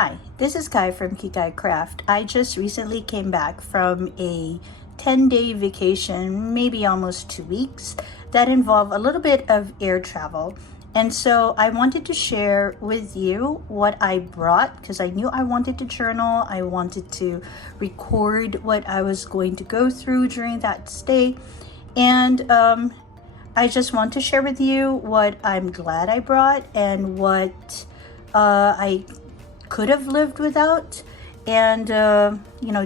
Hi, this is Kai from Kikai Craft. I just recently came back from a 10-day vacation, maybe almost 2 weeks, that involved a little bit of air travel. And so I wanted to share with you what I brought because I knew I wanted to journal. I wanted to record what I was going to go through during that stay. And I just want to share with you what I'm glad I brought and what I could have lived without, and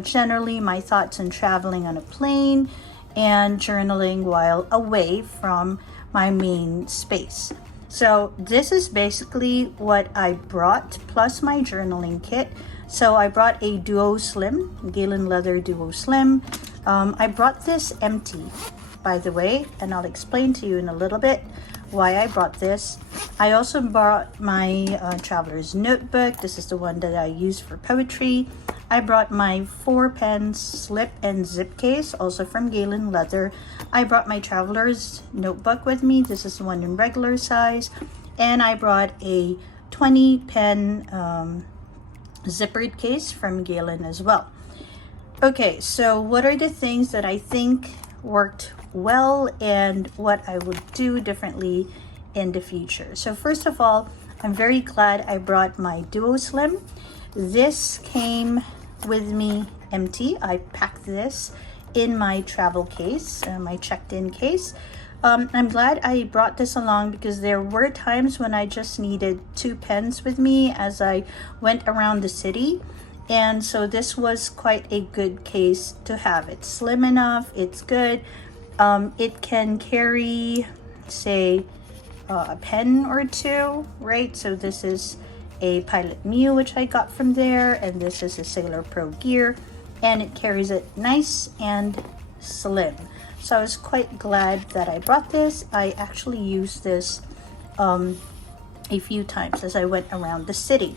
generally my thoughts on traveling on a plane and journaling while away from my main space. So this is basically what I brought plus my journaling kit. So I brought a Duo Slim, Galen Leather Duo Slim. I brought this empty, by the way, and I'll explain to you in a little bit why I brought this. I also brought my traveler's notebook. This is the one that I use for poetry. I brought my 4-pen slip and zip case, also from Galen Leather. I brought my traveler's notebook with me. This is the one in regular size. And I brought a 20-pen zippered case from Galen as well. Okay, so what are the things that I think worked well and what I would do differently in the future? So first of all, I'm very glad I brought my Duo Slim. This came with me empty. I packed this in my travel case, my checked-in case. I'm glad I brought this along because there were times when I just needed 2 pens with me as I went around the city. And so this was quite a good case to have. It's slim enough, it's good. It can carry, say, a pen or 2, right? So this is a Pilot Mew, which I got from there, and this is a Sailor Pro Gear, and it carries it nice and slim. So I was quite glad that I brought this. I actually used this a few times as I went around the city.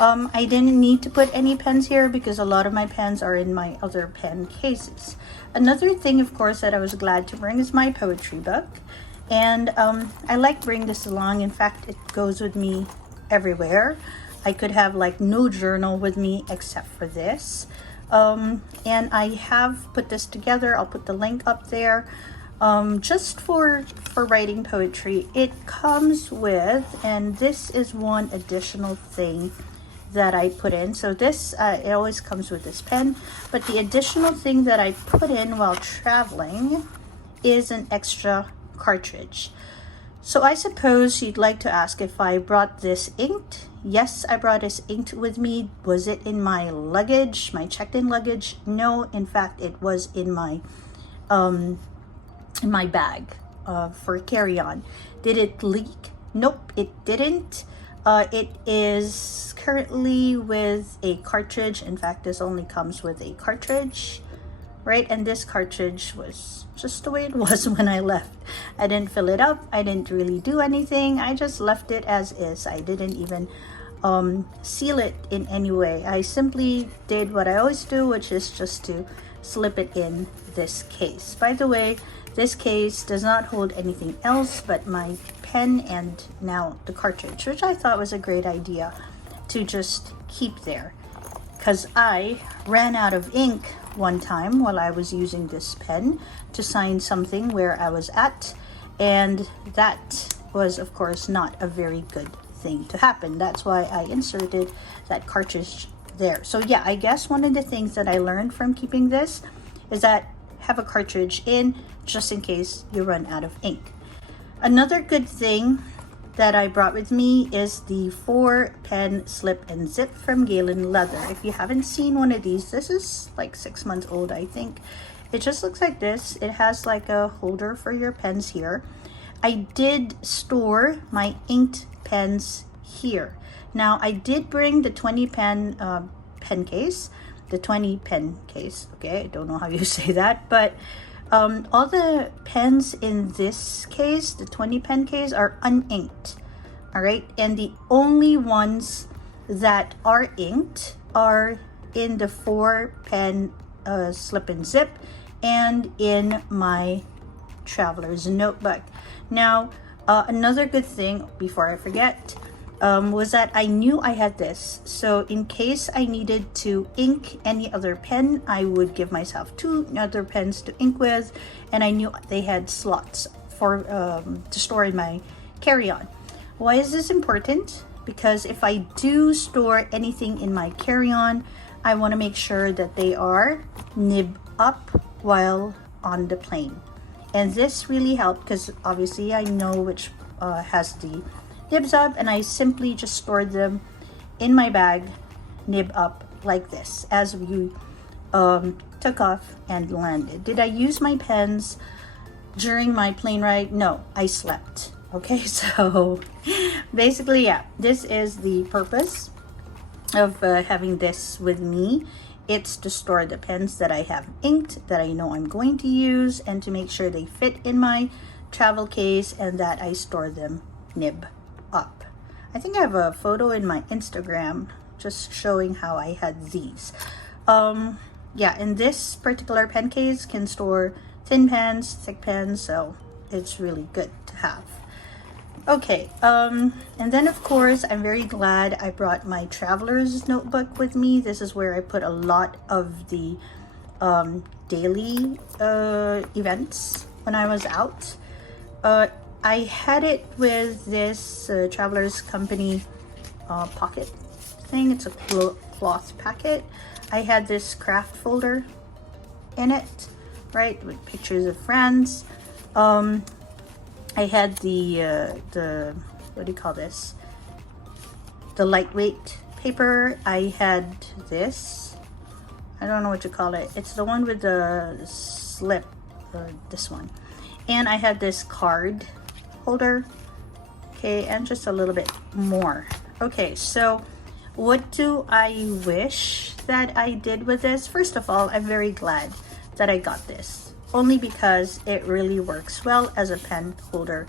I didn't need to put any pens here because a lot of my pens are in my other pen cases. Another thing, of course, that I was glad to bring is my poetry book. And I like bringing this along. In fact, it goes with me everywhere. I could have like no journal with me except for this. And I have put this together. I'll put the link up there. Just for writing poetry. It comes with, and this is one additional thing that I put in. So this, it always comes with this pen, but the additional thing that I put in while traveling is an extra cartridge. So I suppose you'd like to ask if I brought this inked. Yes, I brought this inked with me. Was it in my luggage, my checked-in luggage? No, in fact, it was in my bag for carry-on. Did it leak? Nope, it didn't. It is currently with a cartridge. In fact, this only comes with a cartridge, right? And this cartridge was just the way it was when I left. I didn't fill it up. I didn't really do anything. I just left it as is. I didn't even seal it in any way. I simply did what I always do, which is just to slip it in this case. By the way, this case does not hold anything else but my pen and now the cartridge, which I thought was a great idea to just keep there because I ran out of ink one time while I was using this pen to sign something where I was at, and that was of course not a very good thing to happen. That's why I inserted that cartridge there. So yeah, I guess one of the things that I learned from keeping this is that have a cartridge in just in case you run out of ink. Another good thing that I brought with me is the 4-pen slip and zip from Galen Leather. If you haven't seen one of these, this is like 6 months old, I think. It just looks like this. It has like a holder for your pens here. I did store my inked pens here. Now I did bring the 20-pen pen case, the 20-pen case. Okay, I don't know how you say that, but all the pens in this case, the 20-pen case, are uninked. All right, and the only ones that are inked are in the 4-pen slip and zip and in my traveler's notebook. Now, another good thing before I forget was that I knew I had this. So in case I needed to ink any other pen, I would give myself 2 other pens to ink with, and I knew they had slots for to store in my carry-on. Why is this important? Because if I do store anything in my carry-on, I want to make sure that they are nib up while on the plane. And this really helped because obviously I know which has the nibs up, and I simply just stored them in my bag, nib up like this as we took off and landed. Did I use my pens during my plane ride? No, I slept. Okay, so basically, yeah, this is the purpose of having this with me. It's to store the pens that I have inked, that I know I'm going to use, and to make sure they fit in my travel case and that I store them nib up. I think I have a photo in my Instagram just showing how I had these. Yeah, and this particular pen case can store thin pens, thick pens, so it's really good to have. Okay, and then of course I'm very glad I brought my traveler's notebook with me. This is where I put a lot of the daily events when I was out. I had it with this Travelers Company pocket thing. It's a cloth packet. I had this craft folder in it, right, with pictures of friends. I had the what do you call this? The lightweight paper. I had this. I don't know what you call it. It's the one with the slip. This one. And I had this card holder. Okay, and just a little bit more. Okay, so what do I wish that I did with this? First of all, I'm very glad that I got this, only because it really works well as a pen holder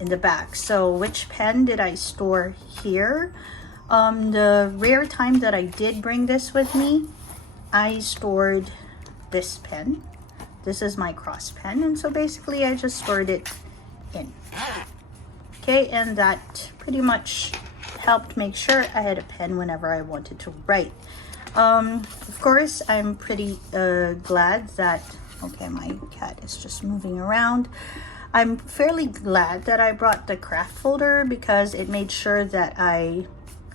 in the back. So which pen did I store here? The rare time that I did bring this with me, I stored this pen. This is my cross pen, and so basically I just stored it in. Okay, and that pretty much helped make sure I had a pen whenever I wanted to write. Of course, I'm pretty glad that, okay, my cat is just moving around. I'm fairly glad that I brought the craft folder because it made sure that I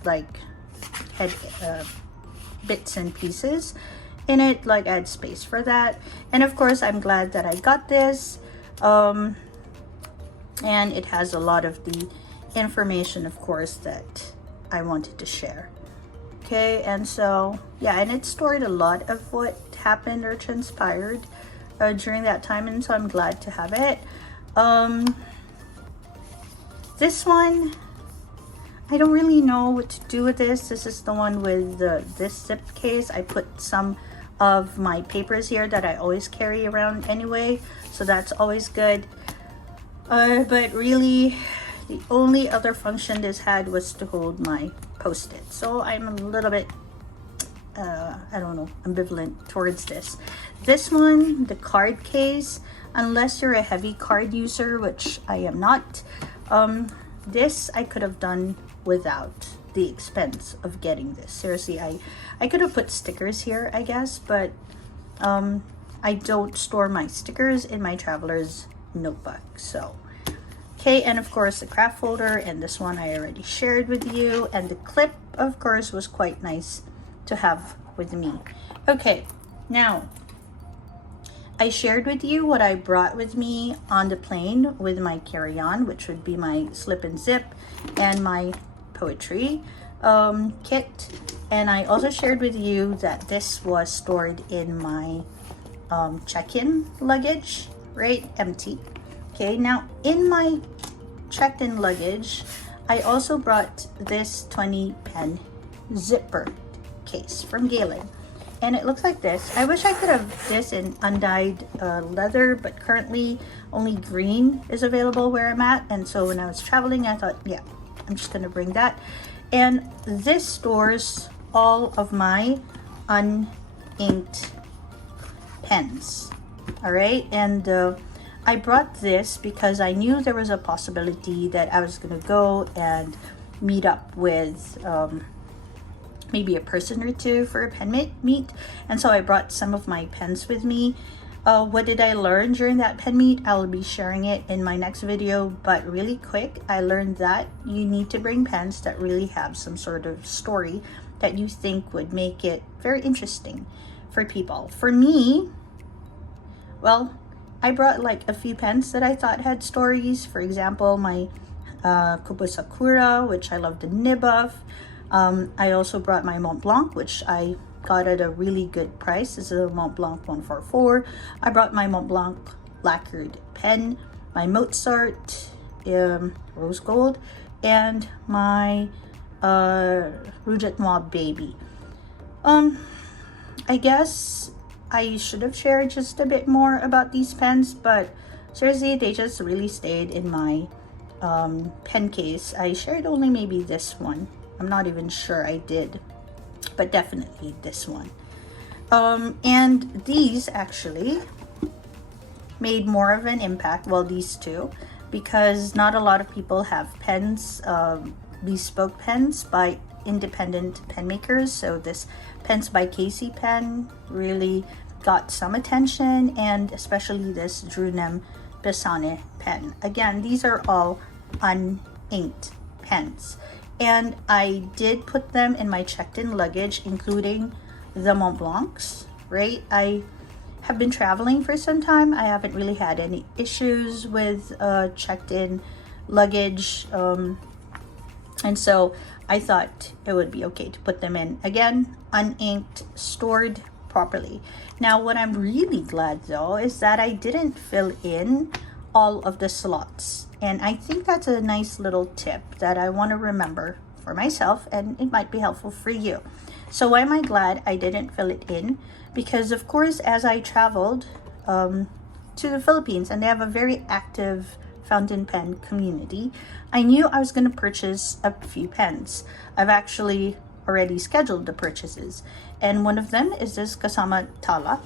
like had bits and pieces in it, like I had space for that. And of course, I'm glad that I got this. And it has a lot of the information, of course, that I wanted to share. Okay, and so yeah, and it stored a lot of what happened or transpired during that time, and so I'm glad to have it. This one, I don't really know what to do with this. This is the one with this zip case. I put some of my papers here that I always carry around anyway, so that's always good. But really, the only other function this had was to hold my Post-it. So I'm a little bit, I don't know, ambivalent towards this. This one, the card case, unless you're a heavy card user, which I am not, this I could have done without the expense of getting this. Seriously, I could have put stickers here, I guess, but I don't store my stickers in my traveler's notebook. So okay, and of course the craft folder, and this one I already shared with you, and the clip of course was quite nice to have with me. Okay, now I shared with you what I brought with me on the plane with my carry-on, which would be my slip and zip and my poetry kit. And I also shared with you that this was stored in my check-in luggage, right? Empty. Okay, now in my checked-in luggage, I also brought this 20 pen zipper case from Galen. And it looks like this. I wish I could have this in undyed leather, but currently only green is available where I'm at. And so when I was traveling, I thought, yeah, I'm just gonna bring that. And this stores all of my uninked pens. All right, and I brought this because I knew there was a possibility that I was gonna go and meet up with maybe a person or two for a pen meet. And so I brought some of my pens with me. What did I learn during that pen meet? I'll be sharing it in my next video, but really quick, I learned that you need to bring pens that really have some sort of story that you think would make it very interesting for people. For me, well, I brought like a few pens that I thought had stories. For example, my Kubo Sakura, which I love the nib of. I also brought my Mont Blanc, which I got at a really good price. This is a Mont Blanc 144. I brought my Mont Blanc lacquered pen, my Mozart rose gold, and my Rouge et Noir baby. I guess I should have shared just a bit more about these pens, but seriously, they just really stayed in my pen case. I shared only maybe this one. I'm not even sure I did, but definitely this one. And these actually made more of an impact, well, these two, because not a lot of people have pens, bespoke pens by independent pen makers. So this Pens by Casey pen really got some attention, and especially this Drunem Besane pen. Again, these are all uninked pens. And I did put them in my checked-in luggage, including the Mont Blancs, right? I have been traveling for some time. I haven't really had any issues with checked-in luggage. And so I thought it would be okay to put them in. Again, uninked, stored properly. Now, what I'm really glad though is that I didn't fill in all of the slots. And I think that's a nice little tip that I want to remember for myself, and it might be helpful for you. So why am I glad I didn't fill it in? Because of course, as I traveled to the Philippines, and they have a very active fountain pen community, I knew I was going to purchase a few pens. I've actually already scheduled the purchases, and one of them is this Kasama Tala,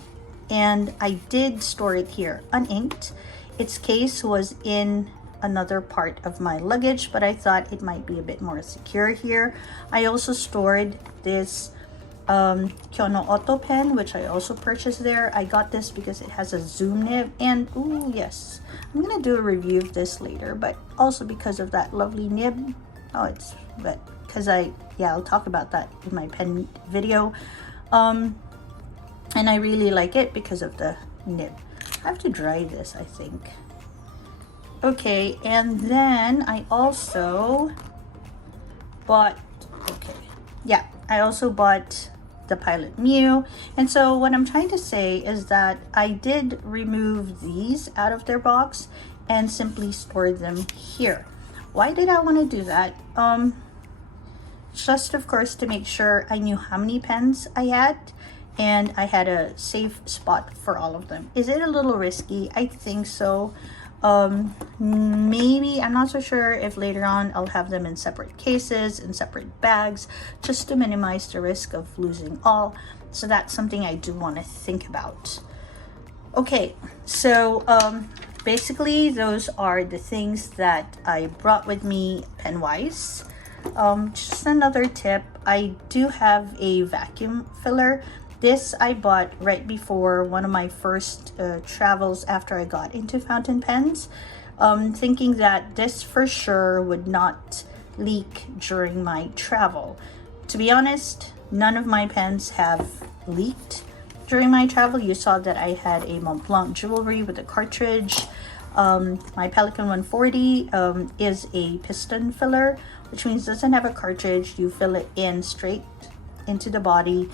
and I did store it here uninked. Its case was in another part of my luggage, but I thought it might be a bit more secure here. I also stored this Kyono Auto pen, which I also purchased there. I got this because it has a zoom nib, and oh yes, I'm gonna do a review of this later, but also because of that lovely nib. I'll talk about that in my pen video. And I really like it because of the nib. I have to dry this, I think. Okay, and then I also bought, I also bought the Pilot Mew. And so what I'm trying to say is that I did remove these out of their box and simply stored them here. Why did I want to do that? Just of course to make sure I knew how many pens I had, and I had a safe spot for all of them. Is it a little risky? I think so. Maybe, I'm not so sure if later on I'll have them in separate cases, in separate bags, just to minimize the risk of losing all. So that's something I do want to think about. Okay, so basically those are the things that I brought with me pen-wise. Just another tip, I do have a vacuum filler. This I bought right before one of my first travels after I got into fountain pens, thinking that this for sure would not leak during my travel. To be honest, none of my pens have leaked during my travel. You saw that I had a Mont Blanc jewelry with a cartridge. My Pelican 140 is a piston filler, which means it doesn't have a cartridge. You fill it in straight into the body.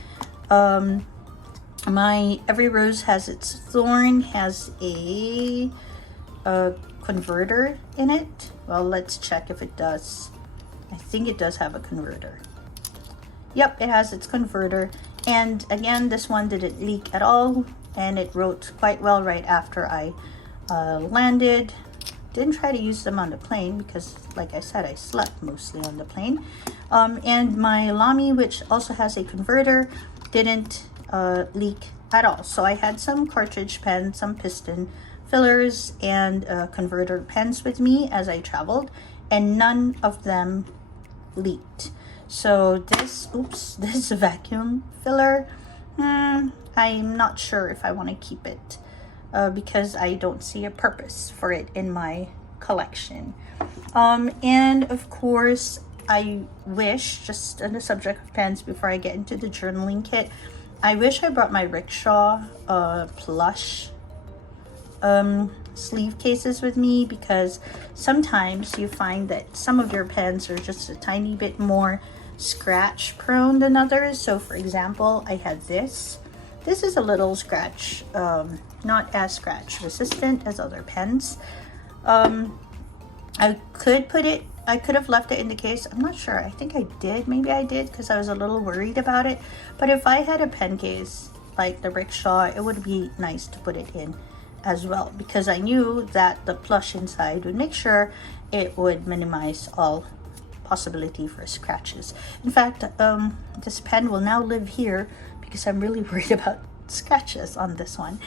My Every Rose Has Its Thorn has a converter in it. Well, let's check if it does. I think it does have a converter. Yep, it has its converter. And again, this one didn't leak at all, and it wrote quite well right after I landed. Didn't try to use them on the plane because, like I said, I slept mostly on the plane. And my Lamy, which also has a converter, didn't leak at all. So I had some cartridge pens, some piston fillers, and converter pens with me as I traveled, and none of them leaked. So this, oops, this vacuum filler, I'm not sure if I want to keep it because I don't see a purpose for it in my collection. And of course, I wish, just on the subject of pens before I get into the journaling kit, I wish I brought my rickshaw plush sleeve cases with me, because sometimes you find that some of your pens are just a tiny bit more scratch prone than others. So for example, I had this is a little scratch, not as scratch resistant as other pens. I could have left it in the case. I'm not sure. I think I did. Maybe I did, because I was a little worried about it. But if I had a pen case like the rickshaw, it would be nice to put it in as well, because I knew that the plush inside would make sure it would minimize all possibility for scratches. In fact, this pen will now live here because I'm really worried about scratches on this one.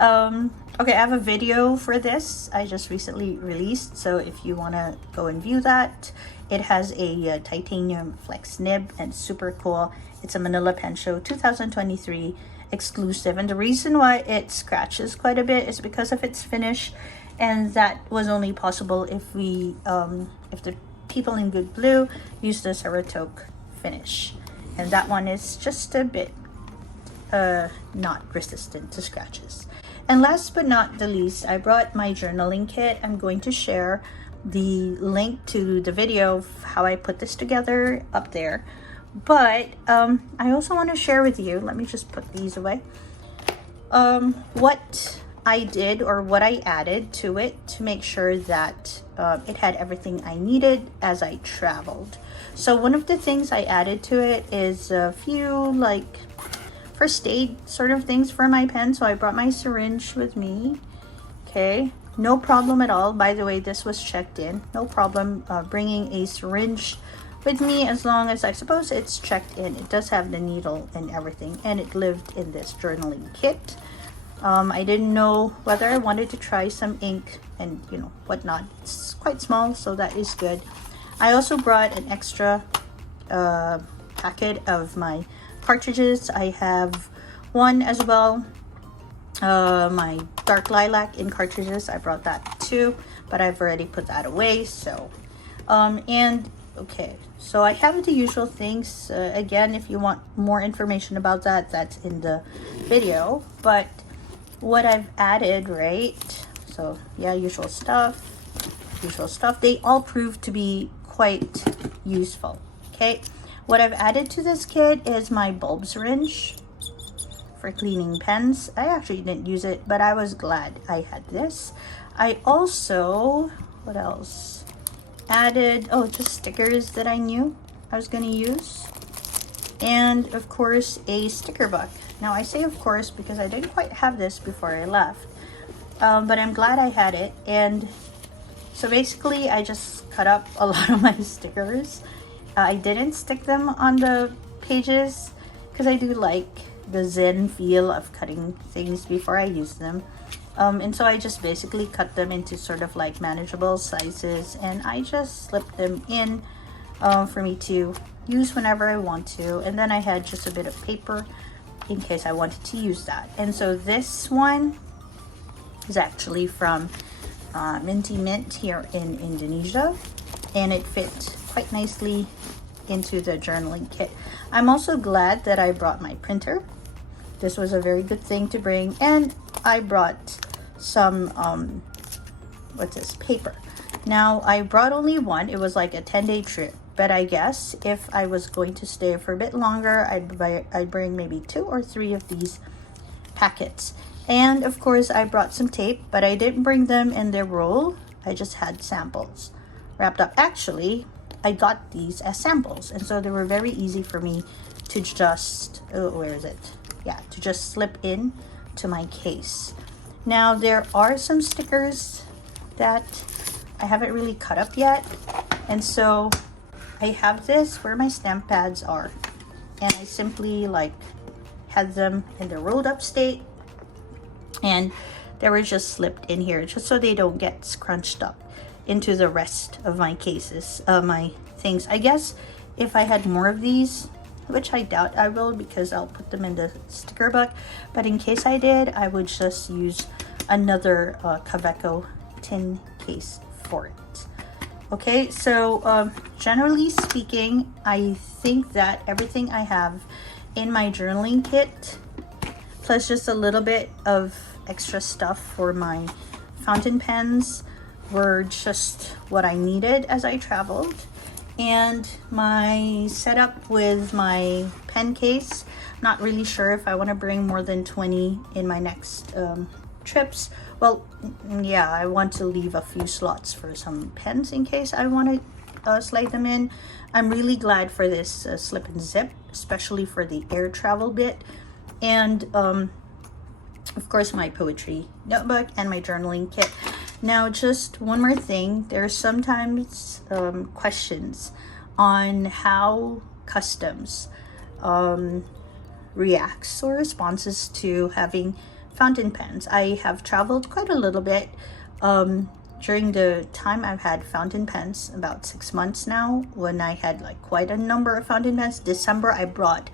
Okay, I have a video for this I just recently released, so if you want to go and view that, it has a titanium flex nib and super cool. It's a Manila Pen Show 2023 exclusive, and the reason why it scratches quite a bit is because of its finish, and that was only possible if we if the people in Good Blue used the Saratoga finish, and that one is just a bit not resistant to scratches. And last but not the least, I brought my journaling kit. I'm going to share the link to the video of how I put this together up there. But I also want to share with you, let me just put these away, what I did or what I added to it to make sure that it had everything I needed as I traveled. So one of the things I added to it is a few like first aid sort of things for my pen. So I brought my syringe with me. Okay, no problem at all. By the way, this was checked in. No problem bringing a syringe with me, as long as I suppose it's checked in. It does have the needle and everything, and it lived in this journaling kit. I didn't know whether I wanted to try some ink and whatnot. It's quite small, so that is good. I also brought an extra packet of my cartridges. I have one as well, my dark lilac in cartridges. I brought that too, but I've already put that away. So and okay, so I have the usual things. Again, if you want more information about that, that's in the video. But what I've added, right? So yeah, usual stuff. They all prove to be quite useful. Okay, what I've added to this kit is my bulb syringe for cleaning pens. I actually didn't use it, but I was glad I had this. I also, what else? Added, just stickers that I knew I was going to use, and of course a sticker book. Now I say of course because I didn't quite have this before I left, but I'm glad I had it. And so basically I just cut up a lot of my stickers. I didn't stick them on the pages because I do like the zen feel of cutting things before I use them. And so I just basically cut them into sort of like manageable sizes, and I just slipped them in for me to use whenever I want to. And then I had just a bit of paper in case I wanted to use that. And so this one is actually from Minty Mint here in Indonesia, and it fit quite nicely into the journaling kit. I'm also glad that I brought my printer. This was a very good thing to bring, and I brought some what's this, paper. Now I brought only one. It was like a 10-day trip, but I guess if I was going to stay for a bit longer, I'd bring maybe 2 or 3 of these packets. And of course I brought some tape, but I didn't bring them in their roll. I just had samples wrapped up. Actually, I got these as samples, and so they were very easy for me to just where is it? Yeah, to just slip in to my case. Now there are some stickers that I haven't really cut up yet, and so I have this where my stamp pads are, and I simply like had them in the rolled up state, and they were just slipped in here just so they don't get scrunched up into the rest of my cases, my things. I guess if I had more of these, which I doubt I will because I'll put them in the sticker book, but in case I did, I would just use another Kaweco tin case for it. Okay, so generally speaking, I think that everything I have in my journaling kit, plus just a little bit of extra stuff for my fountain pens, were just what I needed as I traveled. And my setup with my pen case, not really sure if I want to bring more than 20 in my next trips. Well, yeah, I want to leave a few slots for some pens in case I want to slide them in. I'm really glad for this slip and zip, especially for the air travel bit. And of course my poetry notebook and my journaling kit. Now, just one more thing, there's sometimes questions on how customs reacts or responses to having fountain pens. I have traveled quite a little bit during the time I've had fountain pens, about 6 months now, when I had like quite a number of fountain pens. December, I brought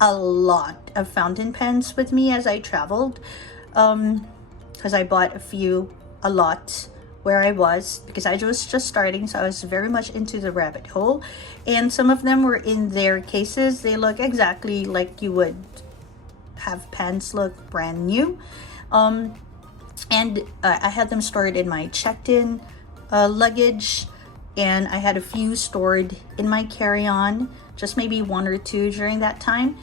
a lot of fountain pens with me as I traveled, because I bought a lot where I was, because I was just starting, so I was very much into the rabbit hole, and some of them were in their cases. They look exactly like you would have pens look brand new, and I had them stored in my checked-in luggage, and I had a few stored in my carry-on, just maybe 1 or 2 during that time.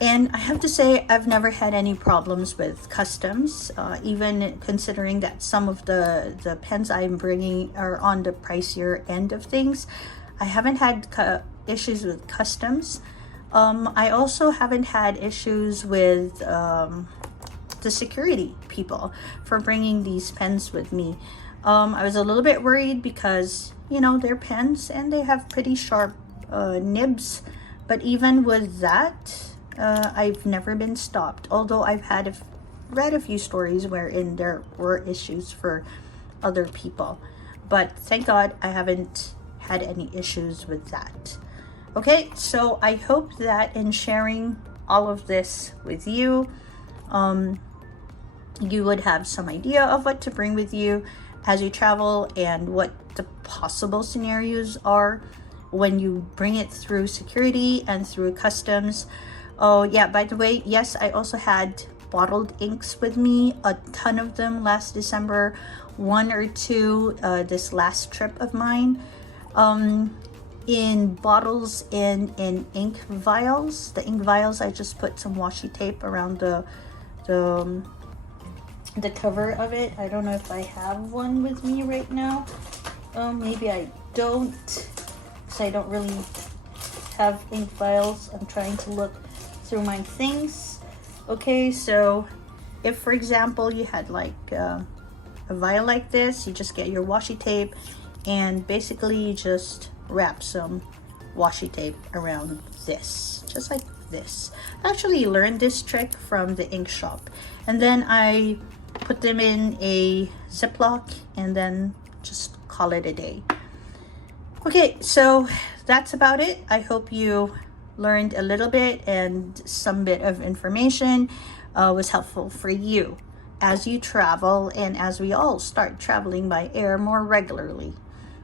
And I have to say, I've never had any problems with customs, even considering that some of the pens I'm bringing are on the pricier end of things. I haven't had issues with customs. I also haven't had issues with the security people for bringing these pens with me. I was a little bit worried because, you know, they're pens and they have pretty sharp nibs. But even with that, I've never been stopped, although I've read a few stories wherein there were issues for other people, but thank God I haven't had any issues with that. Okay, so I hope that in sharing all of this with you, you would have some idea of what to bring with you as you travel and what the possible scenarios are when you bring it through security and through customs. Oh yeah, by the way, yes, I also had bottled inks with me, a ton of them last December, 1 or 2 this last trip of mine, in bottles and in ink vials. The ink vials, I just put some washi tape around the cover of it. I don't know if I have one with me right now. Maybe I don't, because I don't really have ink vials. I'm trying to look through my things. Okay, so if for example you had like a vial like this, you just get your washi tape and basically you just wrap some washi tape around this, just like this. I actually learned this trick from the ink shop, and then I put them in a Ziploc and then just call it a day. Okay, so that's about it. I hope you learned a little bit and some bit of information was helpful for you as you travel and as we all start traveling by air more regularly.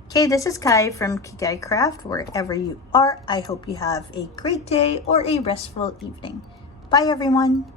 Okay, this is Kai from Kikai Craft. Wherever you are, I hope you have a great day or a restful evening. Bye everyone.